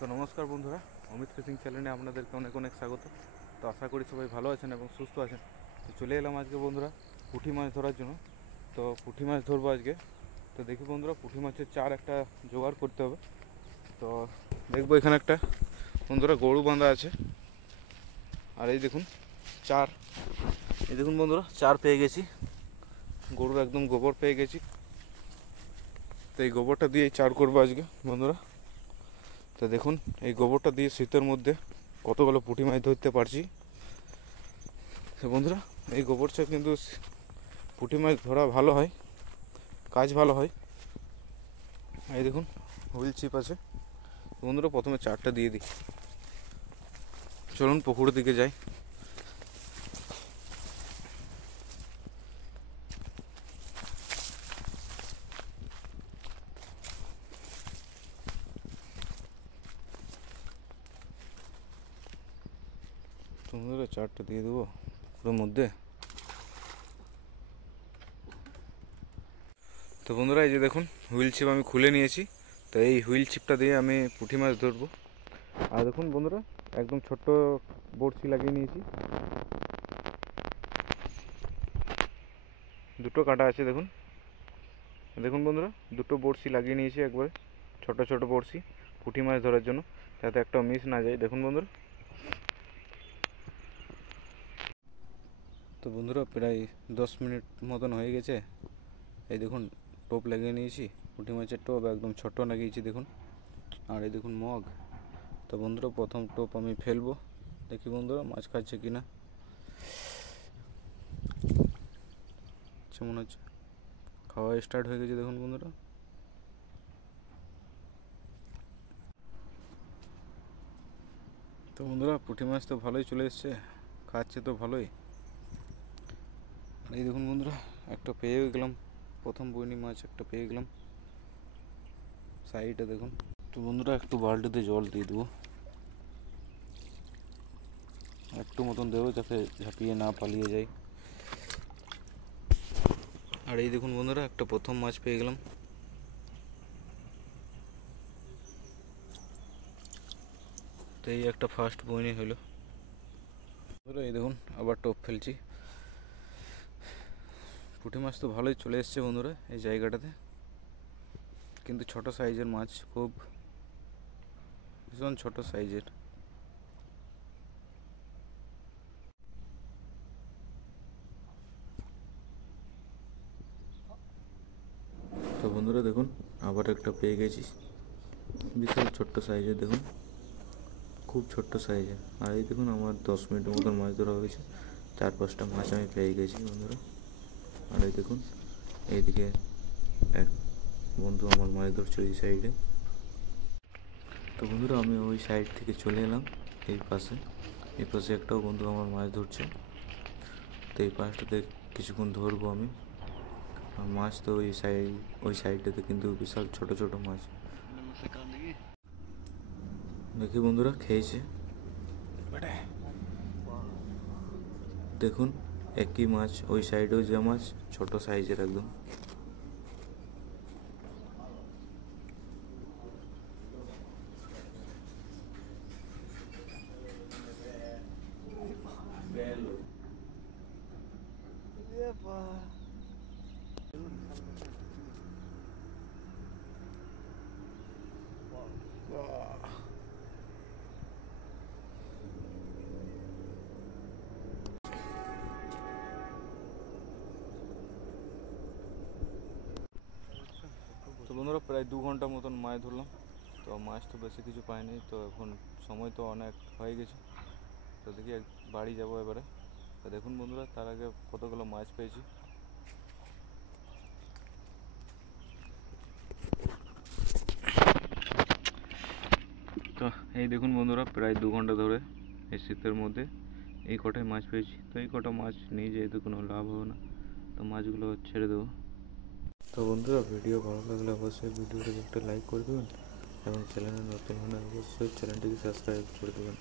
তো নমস্কার বন্ধুরা, অমিত ফিশিং চ্যানেলে আপনাদেরকে অনেক অনেক স্বাগত। তো আশা করি সবাই ভালো আছেন এবং সুস্থ আছেন। তো চলে এলাম আজকে বন্ধুরা পুঁটি মাছ ধরার জন্য। তো পুঁটি মাছ ধরবো আজকে। তো দেখি বন্ধুরা, পুঁটি মাছের চার একটা জোগাড় করতে হবে। তো দেখবো এখানে একটা বন্ধুরা গরু বাঁধা আছে, আর এই দেখুন চার, এই দেখুন বন্ধুরা চার পেয়ে গেছি, গরুর একদম গোবর পেয়ে গেছি। তো এই গোবরটা দিয়ে চার করবো আজকে বন্ধুরা। তো দেখুন এই গোবরটা দিয়ে শীতের মধ্যে কতগুলো পুঁটি মাছ ধরতে পারছি। তো বন্ধুরা এই গোবর চা কিন্তু পুঁটি মাছ ধরা ভালো হয়, কাজ ভালো হয়। এই দেখুন হুইল চিপ আছে। বন্ধুরা প্রথমে চারটা দিয়ে দিই, চলুন পুকুরের দিকে যাই। বন্ধুরা চারটা দিয়ে দেবো পুকুরের মধ্যে। তো বন্ধুরা এই যে দেখুন হুইল চিপ আমি খুলে নিয়েছি। তো এই হুইল চিপটা দিয়ে আমি পুঁটি মাছ ধরবো। আর দেখুন বন্ধুরা একদম ছোট্ট বড়শি লাগিয়ে নিয়েছি, দুটো কাটা আছে দেখুন। দেখুন বন্ধুরা দুটো বড়শি লাগিয়ে নিয়েছি, একবারে ছোট ছোট বড়শি পুঁটি মাছ ধরার জন্য, যাতে একটা মিস না যায়। দেখুন বন্ধুরা, তো বন্ধুরা প্রায় 10 মিনিট মতন হয়ে গেছে। এই দেখুন টোপ লাগিয়ে নিয়েছি, পুঁটি মাছের টোপ একদম ছোট লাগিয়েছি দেখুন। আর এই দেখুন মগ। তো বন্ধুরা প্রথম টোপ আমি ফেলবো, দেখি বন্ধুরা মাছ খাচ্ছে কিনা। মনে হচ্ছে খাওয়া স্টার্ট হয়ে গেছে দেখুন বন্ধুরা। তো বন্ধুরা পুঁটি মাছ তো ভালোই চলে এসছে, খাচ্ছে তো ভালোই। এই দেখুন বন্ধুরা একটা পেয়ে গেলাম, প্রথম বইনি মাছ একটা পেয়ে গেলাম সাইডে দেখুন। তো বন্ধুরা একটু বালতিতে জল দিয়ে দেবো, একটু মতন দেবো যাতে ঝাঁপিয়ে না পালিয়ে যায়। আর এই দেখুন বন্ধুরা একটা প্রথম মাছ পেয়ে গেলাম। তো এই একটা ফার্স্ট বইনি হলো বন্ধুরা। এই দেখুন আবার টোপ ফেলছি। পুঁটি মাছ তো ভালোই চলে এসছে বন্ধুরা এই জায়গাটাতে, কিন্তু ছোট সাইজের মাছ, খুব ভীষণ ছোট সাইজের। তো বন্ধুরা দেখুন আবার একটা পেয়ে গেছি, বিশাল ছোট্ট সাইজের দেখুন, খুব ছোট্ট সাইজের। আর এই দেখুন আমার 10 মিনিটের মতন মাছ ধরা হয়েছে, 4-5টা মাছ আমি পেয়ে গেছি বন্ধুরা। আর এই দেখুন এইদিকে এক বন্ধু আমার মাছ ধরছে ওই সাইডে। তো বন্ধুরা আমি ওই সাইড থেকে চলে এলাম এই পাশে একটাও বন্ধু আমার মাছ ধরছে। তো এই পাশটাতে কিছুক্ষণ ধরবো আমি। আর মাছ তো ওই সাইডটাতে কিন্তু বিশাল ছোট ছোট মাছ। দেখি বন্ধুরা খেয়েছে দেখুন, একই মাছ ওই সাইডেও যে মাছ ছোট সাইজের একদম। তো বন্ধুরা প্রায় 2 ঘন্টা মতন মাছ ধরলাম। তো মাছ তো বেশি কিছু পাইনি, তো এখন সময় তো অনেক হয়ে গেছে। তো দেখি বাড়ি যাবো এবারে। তো দেখুন বন্ধুরা তার আগে কতগুলো মাছ পেয়েছি। তো এই দেখুন বন্ধুরা প্রায় 2 ঘন্টা ধরে এই শীতের মধ্যে এই কটায় মাছ পেয়েছি। তো এই কটা মাছ নিয়ে যেতে কোনো লাভ হবে না, তো মাছগুলো ছেড়ে দেবো। তো বন্ধুরা ভিডিও ভালো লাগলে অবশ্যই ভিডিওটাকে একটা লাইক করে দেবেন এবং চ্যানেলে নতুন হলে অবশ্যই চ্যানেলটিকে সাবস্ক্রাইব করে দেবেন।